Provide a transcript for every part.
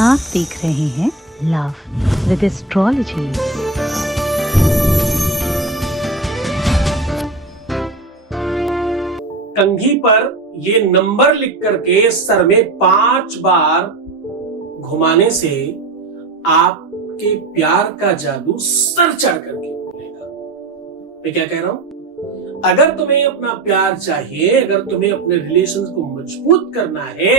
आप देख रहे हैं लव विद एस्ट्रोलॉजी। कंघी पर ये नंबर लिख करके सर में 5 बार घुमाने से आपके प्यार का जादू सर चढ़ करके बोलेगा। मैं क्या कह रहा हूं? अगर तुम्हें अपना प्यार चाहिए, अगर तुम्हें अपने रिलेशन को मजबूत करना है,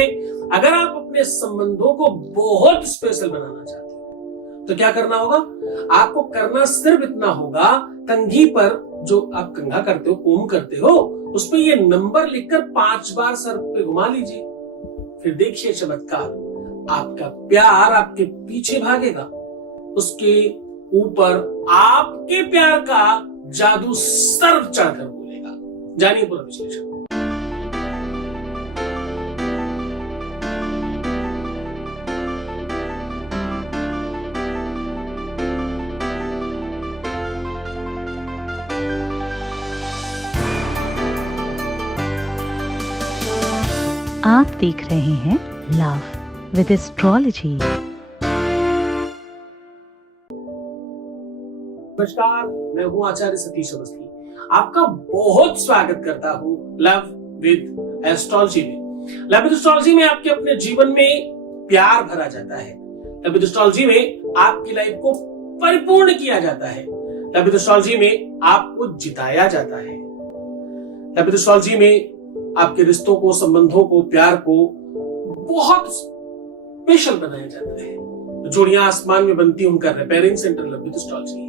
अगर आप अपने संबंधों को बहुत स्पेशल बनाना चाहते हो, तो क्या करना होगा? आपको करना सिर्फ इतना होगा, कंघी पर जो आप कंघा करते हो, कोम करते हो, उस पर ये नंबर लिखकर 5 बार सर पे घुमा लीजिए। फिर देखिए चमत्कार, आपका प्यार आपके पीछे भागेगा, उसके ऊपर आपके प्यार का जादू सर चढ़कर बोलेगा। जानिए पूरा विश्लेषण। आप देख रहे हैं लव विद एस्ट्रोलॉजी। नमस्कार, मैं हूं आचार्य सतीश अवस्थी। आपका बहुत स्वागत करता हूं लव विद एस्ट्रोलॉजी में। लव विद एस्ट्रोलॉजी में आपके अपने जीवन में प्यार भरा जाता है। लव विद एस्ट्रोलॉजी में आपकी लाइफ को परिपूर्ण किया जाता है। लव विद एस्ट्रोलॉजी में आपको जिताया जाता है। लव विद एस्ट्रोलॉजी में आपके रिश्तों को, संबंधों को, प्यार को बहुत स्पेशल बनाया जाता है। जोड़ियां आसमान में बनती उनका repairing centre love with astrology है।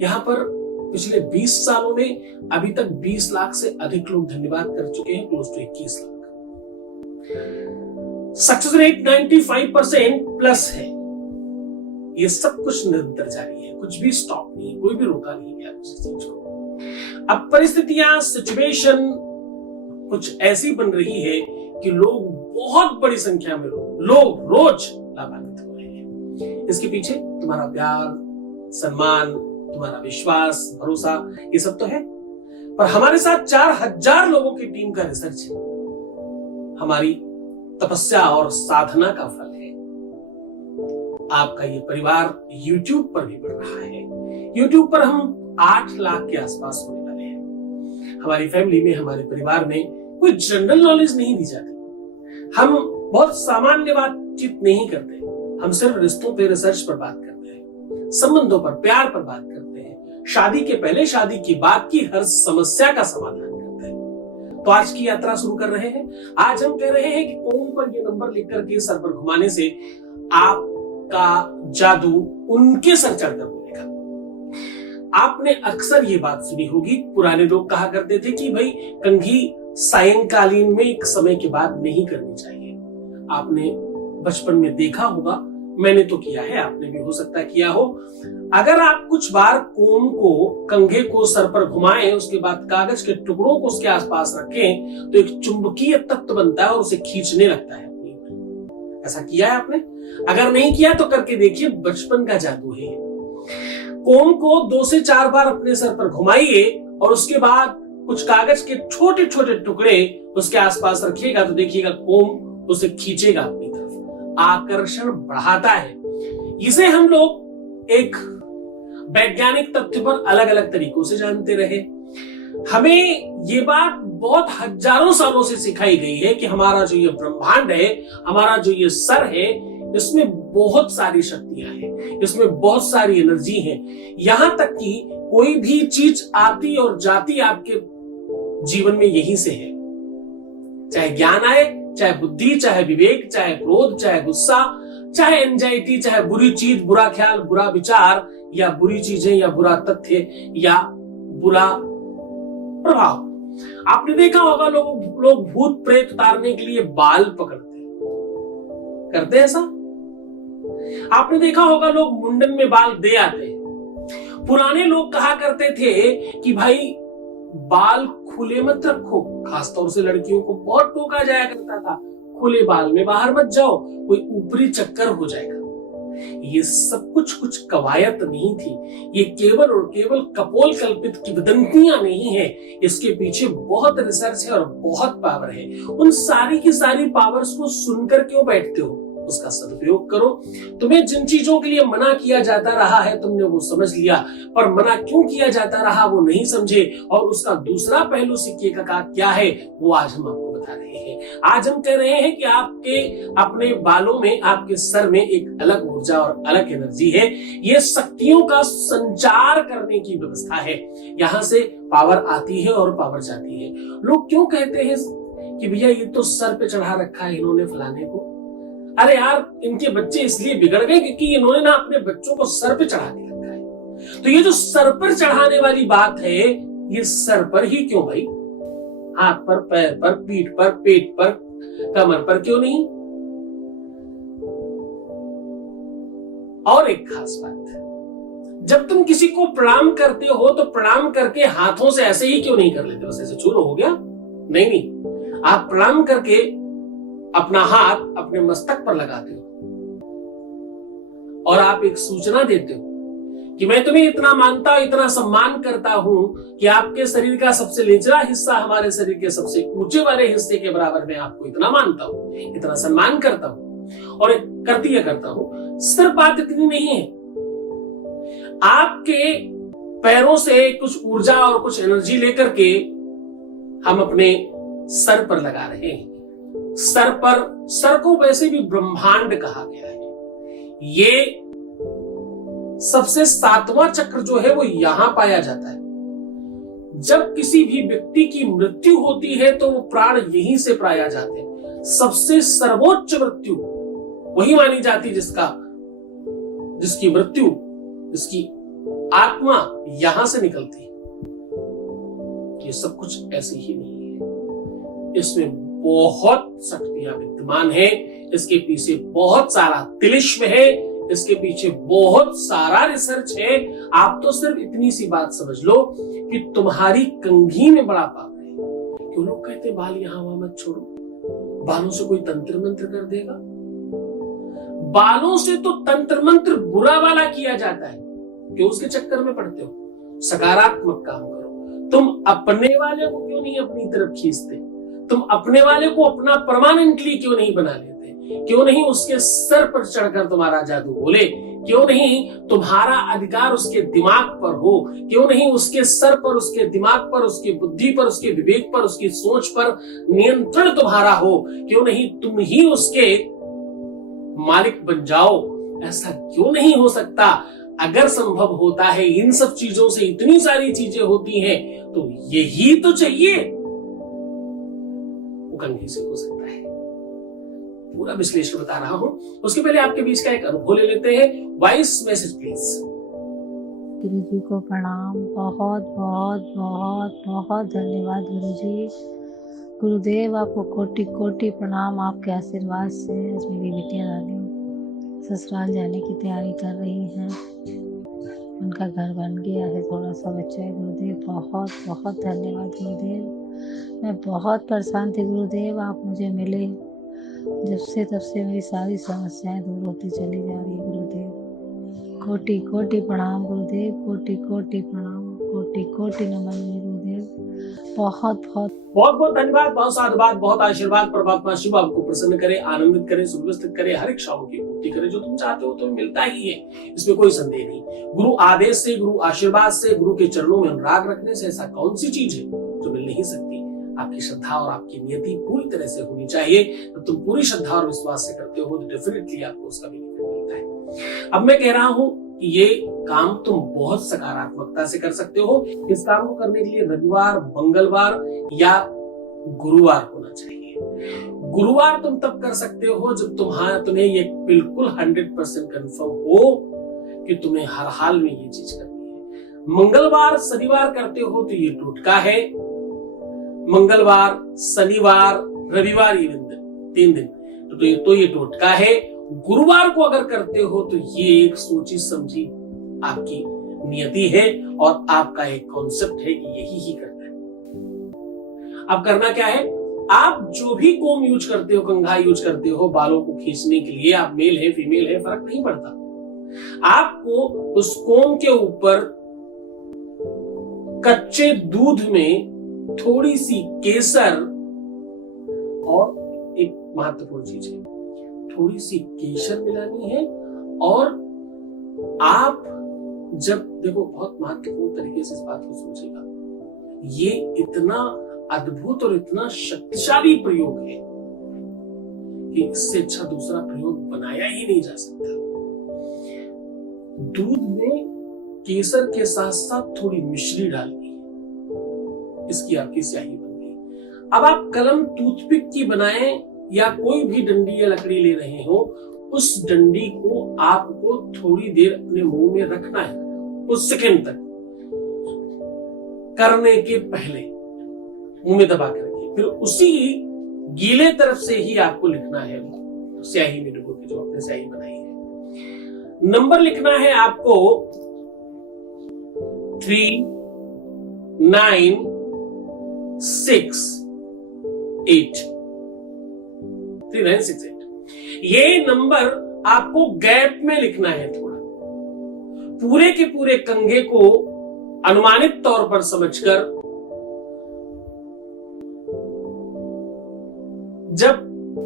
यहाँ पर पिछले 20 सालों में अभी तक 20 लाख से अधिक लोग धन्यवाद कर चुके हैं, close to 21 lakh. Success rate 95% plus है। ये सब कुछ निरंतर जारी है, कुछ भी स्टॉप नहीं, कोई भी रोका नहीं गया किसी चीज को। अब परिस्थितियां, सिचुएशन कुछ ऐसी बन रही है कि लोग, बहुत बड़ी संख्या में लोग रोज लाभान्वित हो रहे हैं। इसके पीछे तुम्हारा प्यार, सम्मान, तुम्हारा विश्वास, भरोसा, ये सब तो है, पर हमारे साथ 4000 लोगों की टीम का रिसर्च है। हमारी तपस्या और साधना का फल है। आपका ये परिवार YouTube पर भी बढ़ रहा है। YouTube पर हम 8 लाख के आसपास होने वाले हैं। हमारी फैमिली में, हमारे परिवार में कोई जनरल नॉलेज नहीं दी जाती। हम बहुत सामान्य बातचीत नहीं करते। हम सिर्फ रिश्तों पे, रिसर्च पर बात करते हैं, संबंधों पर, प्यार पर बात करते हैं, शादी के पहले, शादी के बाद की हर समस्या का समाधान करते हैं। तो आज की यात्रा शुरू कर रहे हैं। आज हम कह रहे हैं कि कोम पर ये नंबर लिख करके सर पर घुमाने से आपका जादू उनके सर चढ़कर बोलेगा। आपने अक्सर ये बात सुनी होगी, पुराने लोग कहा करते थे कि भाई कंघी सायंकालीन में एक समय के बाद नहीं करनी चाहिए। आपने बचपन में देखा होगा, मैंने तो किया है, आपने भी हो सकता है किया हो। अगर आप कुछ बार कोम को, कंघे को सर पर घुमाएं, उसके बाद कागज के टुकड़ों को उसके आसपास रखें, तो एक चुंबकीय तत्व बनता है और उसे खींचने लगता है अपनी ओर। ऐसा किया है आपने? अगर नहीं किया तो करके देखिए, बचपन का जादू है। कोम को 2 से 4 बार अपने सर पर घुमाइए और उसके बाद कुछ कागज के छोटे छोटे टुकड़े उसके आसपास रखिएगा, तो देखिएगा कोम उसे खींचेगा अपनी तरफ। आकर्षण बढ़ाता है। इसे हम लोग एक वैज्ञानिक तथ्य पर अलग अलग तरीकों से जानते रहे। हमें ये बात बहुत हजारों सालों से सिखाई गई है कि हमारा जो ये ब्रह्मांड है, हमारा जो ये सर है, इसमें बहुत सारी शक्तियां हैं, इसमें बहुत सारी एनर्जी है। यहां तक कि कोई भी चीज आती और जाती आपके जीवन में यही से है। चाहे ज्ञान आए, चाहे बुद्धि, चाहे विवेक, चाहे क्रोध, चाहे गुस्सा, चाहे एंजाइटी, चाहे बुरी चीज, बुरा ख्याल, बुरा विचार, या बुरी चीजें, या बुरा तथ्य, या बुरा प्रभाव। आपने देखा होगा लोग भूत प्रेत उतारने के लिए बाल पकड़ते हैं, करते हैं ऐसा? आपने देखा होगा लोग मुंडन में बाल दे आते हैं। पुराने लोग कहा करते थे कि भाई बाल खुले मत रखो, खासतौर से लड़कियों को बहुत टोका जाया करता था, खुले बाल में बाहर मत जाओ, कोई ऊपरी चक्कर हो जाएगा। ये सब कुछ कवायत नहीं थी। ये केवल और केवल कपोल कल्पित किंवदंतियां नहीं है। इसके पीछे बहुत रिसर्च है और बहुत पावर है। उन सारी की सारी पावर्स को सुनकर क्यों बैठते हो? उसका सदुपयोग करो। तुम्हें जिन चीजों के लिए मना किया जाता रहा है तुमने वो समझ लिया, पर मना क्यों किया जाता रहा वो नहीं समझे, और उसका दूसरा पहलू सिक्के का क्या है वो आज हम आपको बता रहे हैं। आज हम कह रहे हैं कि आपके अपने बालों में, आपके सर में एक अलग ऊर्जा और अलग एनर्जी है। ये शक्तियों का संचार करने की व्यवस्था है। यहां से पावर आती है और पावर जाती है। लोग क्यों कहते हैं कि भैया ये तो सर पे चढ़ा रखा है इन्होंने फलाने को। अरे यार, इनके बच्चे इसलिए बिगड़ गए क्योंकि इन्होंने ना अपने बच्चों को सर पे चढ़ा के रखा है। तो ये जो सर पर चढ़ाने वाली बात है, ये सर पर ही क्यों भाई? हाथ पर, पैर पर, पीठ पर, पेट पर, कमर पर क्यों नहीं? और एक खास बात, जब तुम किसी को प्रणाम करते हो तो प्रणाम करके हाथों से ऐसे ही क्यों नहीं कर लेते? बस ऐसे छू लो हो गया? नहीं, आप प्रणाम करके अपना हाथ अपने मस्तक पर लगाते हो और आप एक सूचना देते हो कि मैं तुम्हें इतना मानता, इतना सम्मान करता हूं कि आपके शरीर का सबसे निचला हिस्सा हमारे शरीर के सबसे ऊंचे वाले हिस्से के बराबर में आपको इतना मानता हूं, इतना सम्मान करता हूं और करता हूं। सिर्फ बात इतनी नहीं है, आपके पैरों से कुछ ऊर्जा और कुछ एनर्जी लेकर के हम अपने सर पर लगा रहे हैं। सर को वैसे भी ब्रह्मांड कहा गया है। ये सबसे 7वां चक्र जो है वो यहां पाया जाता है। जब किसी भी व्यक्ति की मृत्यु होती है तो वो प्राण यहीं से पाया जाते हैं। सबसे सर्वोच्च मृत्यु वही मानी जाती है जिसकी मृत्यु, जिसकी आत्मा यहां से निकलती है। ये सब कुछ ऐसे ही नहीं है, इसमें बहुत शक्तियां विद्यमान है, इसके पीछे बहुत सारा तिलिस्म है, इसके पीछे बहुत सारा रिसर्च है। आप तो सिर्फ इतनी सी बात समझ लो कि तुम्हारी कंघी में बड़ा पाप है। क्यों लोग कहते बाल यहां वहां मत छोड़ो, बालों से कोई तंत्र मंत्र कर देगा। बालों से तो तंत्र मंत्र बुरा वाला किया जाता है, क्यों उसके चक्कर में पड़ते हो? सकारात्मक काम करो। तुम अपने वाले को क्यों नहीं अपनी तरफ खींचते? तुम अपने वाले को अपना परमानेंटली क्यों नहीं बना लेते? क्यों नहीं उसके सर पर चढ़कर तुम्हारा जादू बोले? क्यों नहीं तुम्हारा अधिकार उसके दिमाग पर हो? क्यों नहीं उसके सर पर, उसके दिमाग पर, उसकी बुद्धि पर, उसके विवेक पर, उसकी सोच पर नियंत्रण तुम्हारा हो? क्यों नहीं तुम ही उसके मालिक बन जाओ? ऐसा क्यों नहीं हो सकता? अगर संभव होता है, इन सब चीजों से इतनी सारी चीजें होती हैं, तो यही तो चाहिए, वो कंघी से हो सकता है। पूरा विश्लेषण बता रहा हूं, उसके पहले आपके बीच का एक अनुभव ले लेते हैं। Voice message please. गुरु जी को प्रणाम, बहुत बहुत बहुत बहुत धन्यवाद गुरु जी। गुरुदेव आपको कोटि कोटि प्रणाम। आपके आशीर्वाद से आज मेरी बिटिया रानी ससुराल जाने की तैयारी कर रही हैं। उनका घर बन गया है, थोड़ा सा बच्चा है। गुरुदेव बहुत बहुत धन्यवाद गुरुदेव। मैं बहुत परेशान थी गुरुदेव, आप मुझे मिले। तब से मेरी सारी समस्याएं दूर होती चली जा रही है गुरुदेव। कोटि कोटि प्रणाम गुरुदेव, कोटि कोटि प्रणाम, कोटि कोटि नमन गुरुदेव। बहुत बहुत बहुत बहुत धन्यवाद, बहुत साधुवाद, बहुत आशीर्वाद। परमात्मा शिव आपको प्रसन्न करे, आनंदित करे, सुव्यवस्थित करे, हर इच्छाओं की पूर्ति करे। जो तुम चाहते हो तो मिलता ही है, इसमें कोई संदेह नहीं। गुरु आदेश से, गुरु आशीर्वाद से, गुरु के चरणों में अनुराग रखने से ऐसा कौन सी चीज है जो मिल नहीं सकती? आपकी श्रद्धा और आपकी नियति पूरी तरह से होनी चाहिए। जब तुम पूरी श्रद्धा और विश्वास से करते हो तो डेफिनेटली आपको उसका बेनिफिट मिलता है। अब मैं कह रहा हूं कि ये काम तुम बहुत सकारात्मकता से कर सकते हो। इस काम को करने के लिए रविवार, मंगलवार या गुरुवार होना चाहिए। गुरुवार तुम तब कर सकते हो जब तुम्हें ये बिल्कुल 100% कंफर्म हो कि तुम्हें हर हाल में ये चीज करनी है। मंगलवार, शनिवार करते हो तो ये टोटका है। मंगलवार, शनिवार, रविवार, ये 3 दिन तो ये टोटका है। गुरुवार को अगर करते हो तो ये एक सोची समझी आपकी नियति है और आपका एक कॉन्सेप्ट है कि यही ही करना है। अब करना क्या है? आप जो भी कोम यूज करते हो, कंघा यूज करते हो बालों को खींचने के लिए, आप मेल है फीमेल है फर्क नहीं पड़ता। आपको उस कोम के ऊपर कच्चे दूध में थोड़ी सी केसर और एक महत्वपूर्ण चीज है, थोड़ी सी केसर मिलानी है। और आप जब देखो, बहुत महत्वपूर्ण तरीके से इस बात को सोचिएगा, ये इतना अद्भुत और इतना शक्तिशाली प्रयोग है कि इससे अच्छा दूसरा प्रयोग बनाया ही नहीं जा सकता। दूध में केसर के साथ साथ थोड़ी मिश्री डालनी है, इसकी आपकी स्याही बन गई। अब आप कलम टूथपिक की बनाएं या कोई भी डंडी या लकड़ी ले रहे हो, उस डंडी को आपको थोड़ी देर अपने मुंह में रखना है, कुछ सेकंड तक, करने के पहले मुंह में दबा के रखिए। फिर उसी गीले तरफ से ही आपको लिखना है स्याही में डुबो के, जो आपने स्याही बनाई है। नंबर लिखना है आपको 3, 9, 6, 8। 3, 9, 6, 8 ये नंबर आपको गैप में लिखना है। थोड़ा पूरे के पूरे कंघे को अनुमानित तौर पर समझकर, जब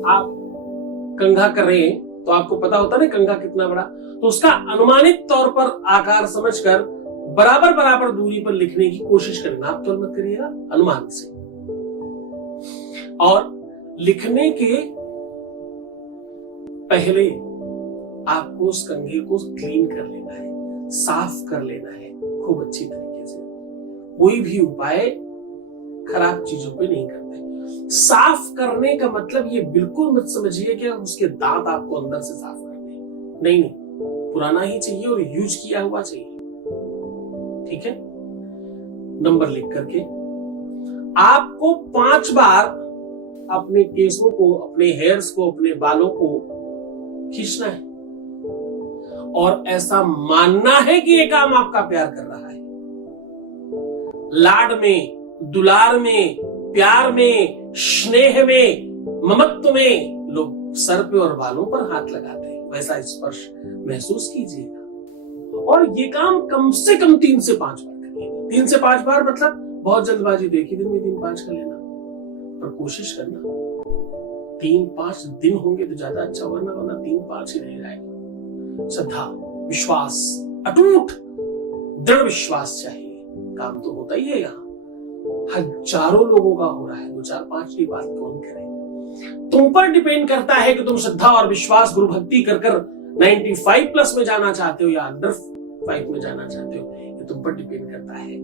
आप कंघा कर रहे हैं तो आपको पता होता है ना कंघा कितना बड़ा, तो उसका अनुमानित तौर पर आकार समझकर बराबर बराबर दूरी पर लिखने की कोशिश करना। आप तो मत करिएगा, अनुमान से। और लिखने के पहले आपको उस कंघे को क्लीन कर लेना है, साफ कर लेना है खूब अच्छी तरीके से। कोई भी उपाय खराब चीजों पे नहीं करते। साफ करने का मतलब ये बिल्कुल मत समझिए कि उसके दांत आपको अंदर से साफ करने, नहीं नहीं, पुराना ही चाहिए और यूज किया हुआ चाहिए। ठीक है, नंबर लिख करके आपको 5 बार अपने केसों को, अपने हेयर्स को, अपने बालों को खींचना है और ऐसा मानना है कि ये काम आपका प्यार कर रहा है। लाड में, दुलार में, प्यार में, स्नेह में, ममत्व में लोग सर पे और बालों पर हाथ लगाते हैं, वैसा स्पर्श महसूस कीजिएगा। और ये काम कम से कम 3 से 5 बार करिएगा। 3 से 5 बार मतलब बहुत जल्दबाजी, तो एक ही दिन में 3-5 कर लेना, पर कोशिश करना 3-5 दिन होंगे तो ज्यादा अच्छा, वरना 3-5 ही रह जाएगा। श्रद्धा, विश्वास, अटूट दृढ़ विश्वास चाहिए। काम तो होता ही है, यहाँ हजारों लोगों का हो रहा है, 2-4-5 की बात कौन करे। तुम पर डिपेंड करता है कि तुम श्रद्धा और विश्वास, गुरु भक्ति कर 95+ में जाना चाहते हो या अंडर 5 में जाना चाहते हो, ये तुम पर डिपेंड करता है।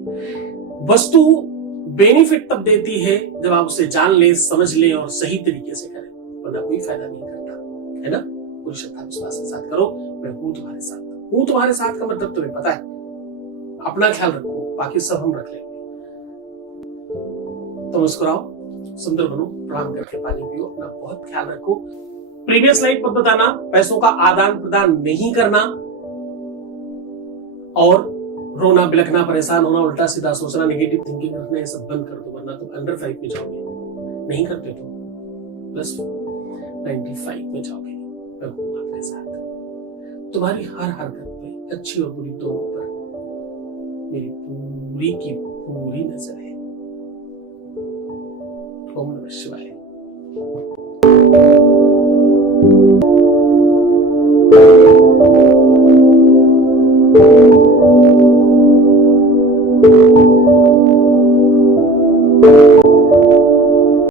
वस्तु बेनिफिट तब देती है जब आप उसे जान ले, समझ ले और सही तरीके से करें, वरना कोई फायदा नहीं करता, है ना। पूरी श्रद्धा विश्वास के साथ करो। मैं हूं तुम्हारे साथ। हूं तुम्हारे साथ का मतलब तुम्हें पता है। अपना ख्याल रखो, बाकी सब हम रख लेंगे। तो मुस्कुराओ, सुंदर बनो, प्रणाम करके पानी पियो, अपना बहुत ख्याल रखो। प्रीवियस लाइफ पर बताना, पैसों का आदान प्रदान नहीं करना और रोना, बिलखना, परेशान होना, उल्टा सीधा सोचना, नेगेटिव थिंकिंग रखना, ये सब बंद कर दो, वरना तुम अंडर 5 में जाओगे। नहीं करते तो प्लस 95 में जाओगे। मैं हूं आपके साथ। तुम्हारी हर हरकत पे, अच्छी और बुरी दोनों पर, मेरी पूरी की पूरी नजर है। ओम नमः शिवाय।